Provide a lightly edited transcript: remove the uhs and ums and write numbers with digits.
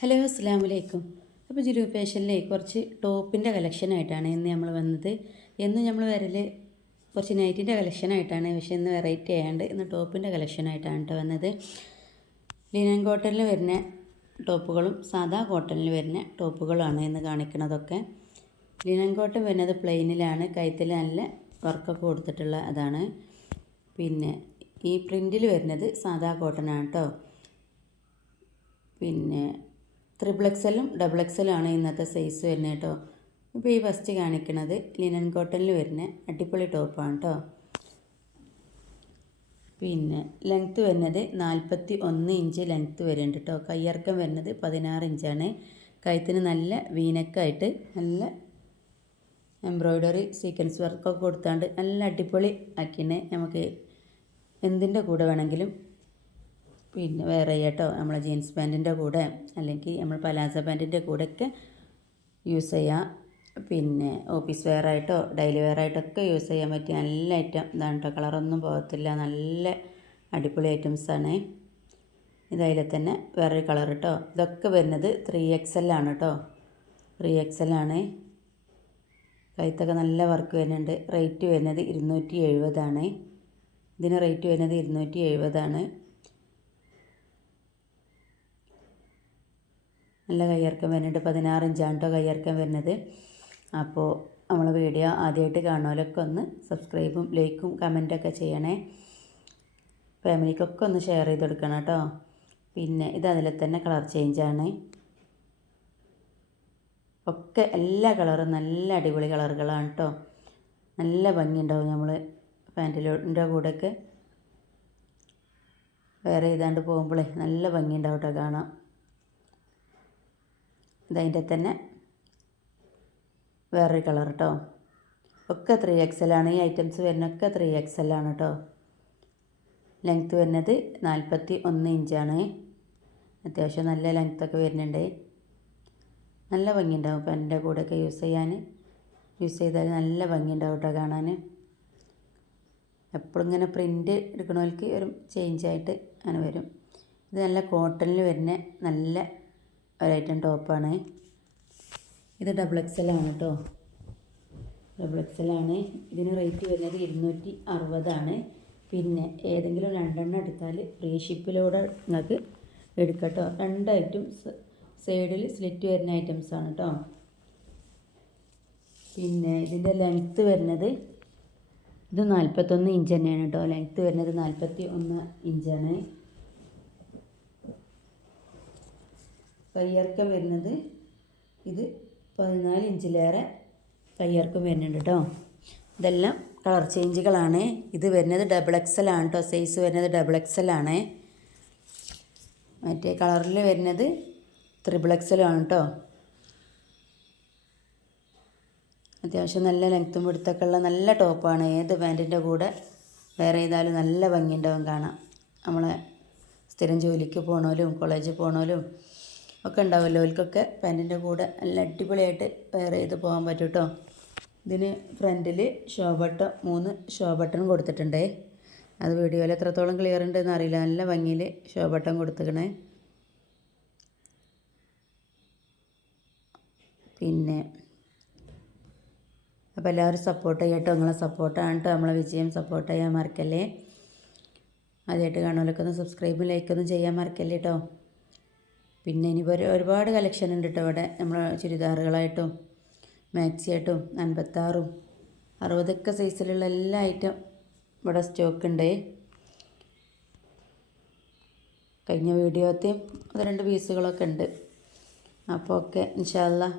Hello അസ്സാം വലൈക്കും. അപ്പോൾ ജിലു ഫാഷനിലെ കുറച്ച് ടോപ്പിൻ്റെ കളക്ഷനായിട്ടാണ് ഇന്ന് നമ്മൾ വന്നത്. എന്ന് നമ്മൾ വരൽ കുറച്ച് നൈറ്റിൻ്റെ കളക്ഷനായിട്ടാണ്, പക്ഷേ ഇന്ന് വെറൈറ്റി ആയതുകൊണ്ട് ഇന്ന് ടോപ്പിൻ്റെ കളക്ഷനായിട്ടാണ് കേട്ടോ വന്നത്. ലിനൻ കോട്ടണിൽ വരുന്ന ടോപ്പുകളും സാധാ കോട്ടണിൽ വരുന്ന ടോപ്പുകളാണ് ഇന്ന് കാണിക്കുന്നതൊക്കെ. ലിനൻ കോട്ടൺ വരുന്നത് പ്ലെയിനിലാണ്, കഴുത്തിൽ നല്ല വർക്കൊക്കെ കൊടുത്തിട്ടുള്ള അതാണ്. പിന്നെ ഈ പ്രിൻറ്റിൽ വരുന്നത് സാധാ കോട്ടനാണ് കേട്ടോ. പിന്നെ XXL XXL ആണ് ഇന്നത്തെ സൈസ് വരുന്നത് കേട്ടോ. ഇപ്പോൾ ഈ ഫസ്റ്റ് കാണിക്കുന്നത് ലിനൻ കോട്ടണിൽ വരുന്ന അടിപൊളി ടോപ്പാണ് കേട്ടോ. പിന്നെ ലെങ്ത്ത് വരുന്നത് 41 ഇഞ്ച് ലെങ്ത്ത് വരുന്നുണ്ട് കേട്ടോ. കയ്യിറക്കം വരുന്നത് 16 ഇഞ്ചാണ്. കഴുത്തിന് നല്ല വീനക്കായിട്ട് നല്ല എംബ്രോയ്ഡറി സീക്വൻസ് വർക്കൊക്കെ കൊടുത്താണ്ട് നല്ല അടിപൊളി ആക്കിനെ നമുക്ക് എന്തിൻ്റെ കൂടെ വേണമെങ്കിലും പിന്നെ വേറെ കേട്ടോ, നമ്മളെ ജീൻസ് പാൻറ്റിൻ്റെ കൂടെ അല്ലെങ്കിൽ നമ്മൾ പലാസോ പാൻറ്റിൻ്റെ കൂടെയൊക്കെ യൂസ് ചെയ്യാം. പിന്നെ ഓഫീസ് വെയർ ആയിട്ടോ ഡെയിലി വെയർ ആയിട്ടൊക്കെ യൂസ് ചെയ്യാൻ പറ്റിയ നല്ല ഐറ്റം ഇതാണ് കേട്ടോ. കളറൊന്നും പോകത്തില്ല, നല്ല അടിപൊളി ഐറ്റംസാണ്. ഇതതിൽ തന്നെ വേറൊരു കളർ കേട്ടോ. ഇതൊക്കെ വരുന്നത് 3XL ആണ് കേട്ടോ. 3XL ആണ്. കഴുത്തൊക്കെ നല്ല വർക്ക് വരുന്നുണ്ട്. റേറ്റ് വരുന്നത് 270 ആണ്. ഇതിന് റേറ്റ് വരുന്നത് 270 ആണ്. നല്ല കയ്യിറക്കം വരുന്നുണ്ട്. 16 ഇഞ്ചാണ് കേട്ടോ കയ്യിറക്കം വരുന്നത്. അപ്പോൾ നമ്മളെ വീഡിയോ ആദ്യമായിട്ട് കാണുന്നവരൊക്കെ ഒന്ന് സബ്സ്ക്രൈബും ലൈക്കും കമൻറ്റൊക്കെ ചെയ്യണേ. ഫാമിലിക്കൊക്കെ ഒന്ന് ഷെയർ ചെയ്ത് കൊടുക്കണം കേട്ടോ. പിന്നെ ഇത് അതിൽ തന്നെ കളർ ചേഞ്ചാണ്. ഒക്കെ എല്ലാ കളറും നല്ല അടിപൊളി കളറുകളാണ് കേട്ടോ. നല്ല ഭംഗിയുണ്ടാവും നമ്മൾ പാൻറ്റിൻ്റെ കൂടെയൊക്കെ വേറെ ചെയ്താണ്ട് പോകുമ്പോഴേ നല്ല ഭംഗിയുണ്ടാവും കേട്ടോ കാണാം. ഇതതിൻ്റെ തന്നെ വേറൊരു കളർ കേട്ടോ. ഒക്കെ 3XL ആണ്. ഈ ഐറ്റംസ് വരുന്നൊക്കെ 3XL ആണ് കേട്ടോ. ലെങ്ത്ത് വരുന്നത് 41 ഇഞ്ചാണ്. അത്യാവശ്യം നല്ല ലെങ്ത്തൊക്കെ വരുന്നുണ്ട്. നല്ല ഭംഗിയുണ്ടാവും പാൻറ്റിൻ്റെ കൂടെയൊക്കെ യൂസ് ചെയ്താൽ നല്ല ഭംഗിയുണ്ടാവും കേട്ടോ കാണാൻ. എപ്പോഴും ഇങ്ങനെ പ്രിൻ്റ് എടുക്കണവർക്ക് ഒരു ചേഞ്ചായിട്ട് അങ്ങനെ വരും. ഇത് നല്ല കോട്ടണിൽ വരുന്ന നല്ല ഒരൈറ്റം ടോപ്പാണ്. ഇത് XXL ആണ് കേട്ടോ. XXL ആണ്. ഇതിന് റേറ്റ് വരുന്നത് 260 ആണ്. പിന്നെ ഏതെങ്കിലും രണ്ടെണ്ണം എടുത്താൽ ഫ്രീ ഷിപ്പിലൂടെ നിങ്ങൾക്ക് എടുക്കാം കേട്ടോ. 2 ഐറ്റംസ് സൈഡിൽ സ്ലിറ്റ് വരുന്ന ഐറ്റംസാണ് കേട്ടോ. പിന്നെ ഇതിൻ്റെ ലെങ്ത്ത് വരുന്നത് ഇത് 41 ഇഞ്ച് തന്നെയാണ് കേട്ടോ. ലെങ്ത്ത് വരുന്നത് 41 ഇഞ്ചാണ്. കയ്യിറക്കം വരുന്നത് ഇത് 14 ഇഞ്ചിലേറെ കയ്യിറക്കം വരുന്നുണ്ട് കേട്ടോ. ഇതെല്ലാം കളർ ചേഞ്ചുകളാണ്. ഇത് വരുന്നത് XXL ആണ് കേട്ടോ. സൈസ് വരുന്നത് XXL ആണ്. മറ്റേ കളറിൽ വരുന്നത് XXL ആണ് കേട്ടോ. അത്യാവശ്യം നല്ല ലെങ്ത്തും പിടുത്തൊക്കെ ഉള്ള നല്ല ടോപ്പാണ്. ഏത് പാൻറ്റിൻ്റെ കൂടെ വേറെ ചെയ്താലും നല്ല ഭംഗിയുണ്ടാവും കാണാം. നമ്മളെ സ്ഥിരം ജോലിക്ക് പോകണോലും കോളേജിൽ പോകണോലും ഒക്കെ ഉണ്ടാവുമല്ലോ, അവർക്കൊക്കെ പാൻറ്റിൻ്റെ കൂടെ നല്ല അടിപൊളിയായിട്ട് വേറെ ചെയ്ത് പോകാൻ പറ്റും കേട്ടോ. ഇതിന് ഫ്രണ്ടിൽ 3 ഷോ ബട്ടൺ കൊടുത്തിട്ടുണ്ട്. അത് വീഡിയോയിൽ എത്രത്തോളം ക്ലിയർ ഉണ്ടെന്ന് അറിയില്ല. നല്ല ഭംഗിയിൽ ഷോ ബട്ടൺ കൊടുത്തിക്കണേ. പിന്നെ അപ്പോൾ എല്ലാവരും സപ്പോർട്ട് ചെയ്യാം കേട്ടോ. നിങ്ങളെ സപ്പോർട്ടാണ് കേട്ടോ നമ്മളെ വിജയം. സപ്പോർട്ട് ചെയ്യാൻ മറക്കല്ലേ. ആദ്യമായിട്ട് കാണുമല്ലോ ഒന്ന് സബ്സ്ക്രൈബും ലൈക്കൊന്നും ചെയ്യാൻ മറക്കല്ലേ കേട്ടോ. പിന്നെ ഇനി ഒരുപാട് കളക്ഷൻ ഉണ്ട് കേട്ടോ ഇവിടെ. നമ്മൾ ചുരിദാറുകളായിട്ടും മാക്സി ആയിട്ടും 56ഉം 60ഒക്കെ സൈസിലുള്ള എല്ലാ ഐറ്റം ഇവിടെ സ്റ്റോക്ക് ഉണ്ട്. കഴിഞ്ഞ വീഡിയോത്തെയും 1-2 പീസുകളൊക്കെ ഉണ്ട്. അപ്പോൾ ഓക്കെ ഇൻഷാ അല്ലാഹ്.